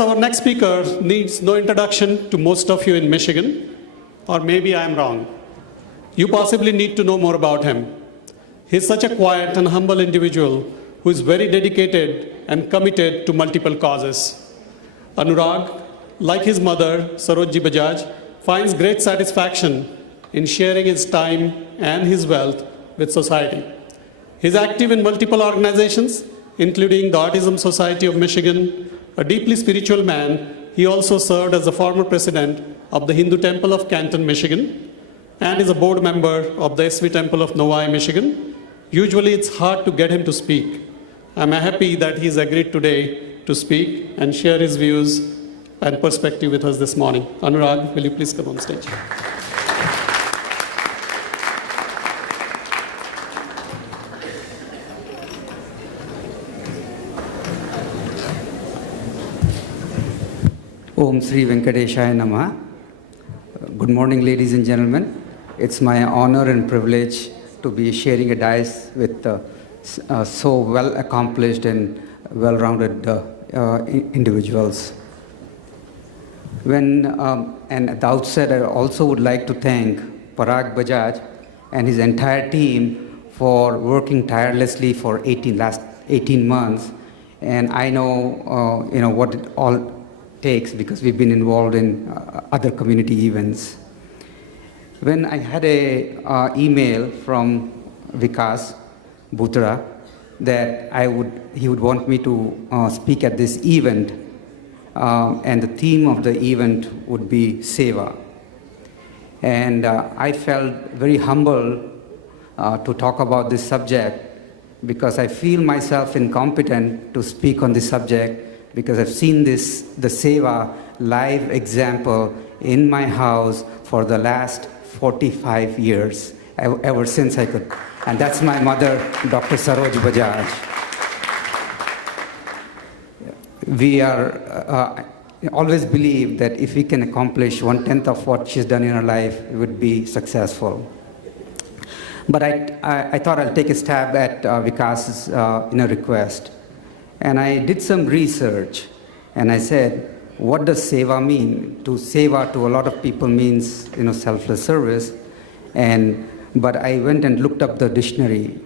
Our next speaker needs no introduction to most of you in Michigan, or maybe I am wrong. You possibly need to know more about him. He's such a quiet and humble individual who is very dedicated and committed to multiple causes. Anurag, like his mother, Sarojji Bajaj, finds great satisfaction in sharing his time and his wealth with society. He's active in multiple organizations, including the Autism Society of Michigan. A deeply spiritual man, he also served as the former president of the Hindu Temple of Canton, Michigan, and is a board member of the SV Temple of Novi, Michigan. Usually it's hard to get him to speak. I'm happy that he's agreed today to speak and share his views and perspective with us this morning. Anurag, will you please come on stage? Om Sri Venkateshaya Namah. Good morning, ladies and gentlemen. It's my honor and privilege to be sharing a dais with so well accomplished and well-rounded individuals. And at the outset, I also would like to thank Parag Bajaj and his entire team for working tirelessly for last 18 months. And I know, what it all takes because we've been involved in other community events. When I had a email from Vikas Bhutra that he would want me to speak at this event, and the theme of the event would be Seva. And I felt very humble to talk about this subject because I feel myself incompetent to speak on this subject because I've seen the Seva live example in my house for the last 45 years, ever since I could. And that's my mother, Dr. Saroj Bajaj. We are always believe that if we can accomplish 1/10 of what she's done in her life, we would be successful. But I thought I'll take a stab at Vikas's request. And I did some research, and I said, what does seva mean? Seva to a lot of people means, selfless service. But I went and looked up the dictionary.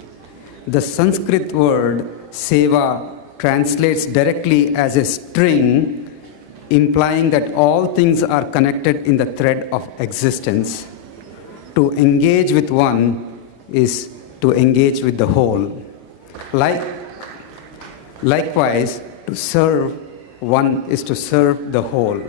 The Sanskrit word seva translates directly as a string, implying that all things are connected in the thread of existence. To engage with one is to engage with the whole. Likewise, to serve one is to serve the whole.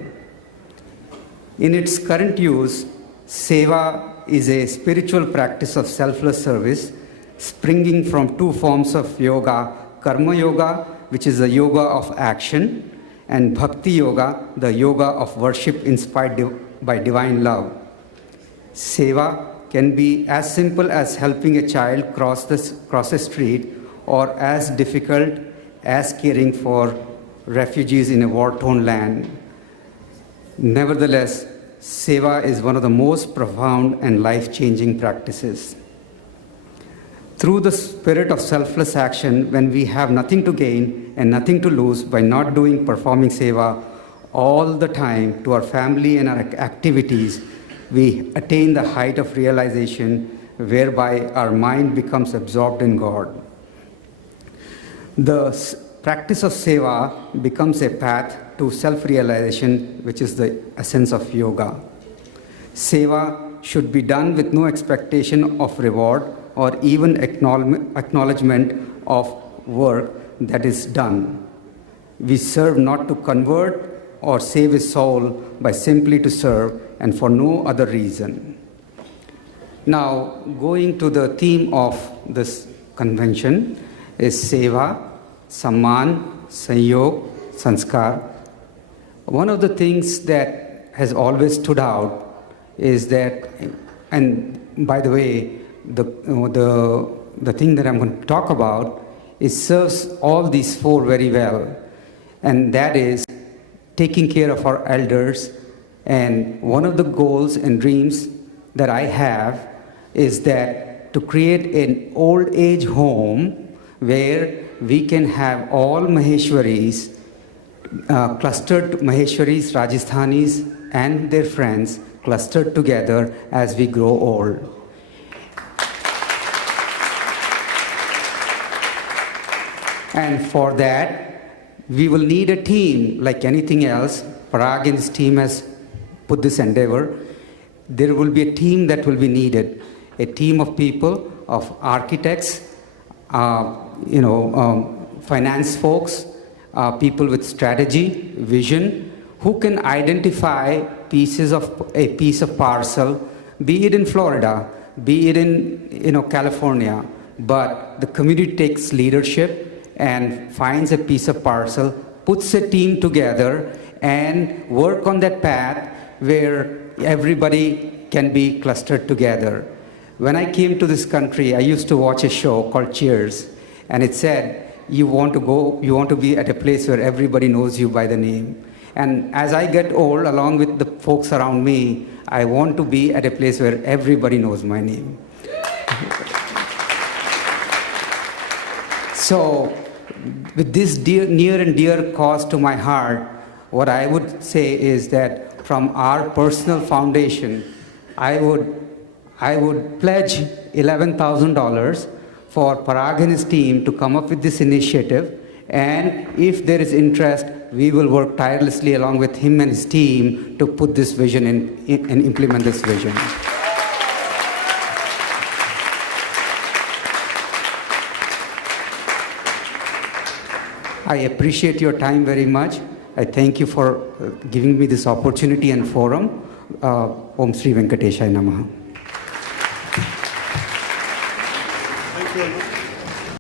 In its current use, seva is a spiritual practice of selfless service springing from two forms of yoga, karma yoga, which is the yoga of action, and bhakti yoga, the yoga of worship inspired by divine love. Seva can be as simple as helping a child cross a street, or as difficult as caring for refugees in a war-torn land. Nevertheless, seva is one of the most profound and life-changing practices. Through the spirit of selfless action, when we have nothing to gain and nothing to lose by not performing seva all the time to our family and our activities, we attain the height of realization whereby our mind becomes absorbed in God. The practice of seva becomes a path to self-realization, which is the essence of yoga. Seva should be done with no expectation of reward or even acknowledgement of work that is done. We serve not to convert or save a soul, but simply to serve and for no other reason. Now, going to the theme of this convention is seva, samman, sanyog, sanskar. One of the things that has always stood out is that, and by the way, the thing that I'm going to talk about serves all these four very well, and that is taking care of our elders. And one of the goals and dreams that I have is that to create an old age home where we can have all Maheshwaris clustered Maheshwaris, Rajasthanis, and their friends clustered together as we grow old. And for that, we will need a team like anything else. Parag and his team has put this endeavor. There will be a team that will be needed, a team of people, of architects, finance folks, people with strategy, vision, who can identify a piece of parcel, be it in Florida, be it in California, but the community takes leadership and finds a piece of parcel, puts a team together, and work on that path where everybody can be clustered together. When I came to this country, I used to watch a show called Cheers, and it said, you want to be at a place where everybody knows you by the name. And as I get old, along with the folks around me, I want to be at a place where everybody knows my name. So, with this near and dear cause to my heart, what I would say is that from our personal foundation, I would pledge $11,000 for Parag and his team to come up with this initiative. And if there is interest, we will work tirelessly along with him and his team to put this vision in and implement this vision. I appreciate your time very much. I thank you for giving me this opportunity and forum. Om Sri Venkateshaya Namaha.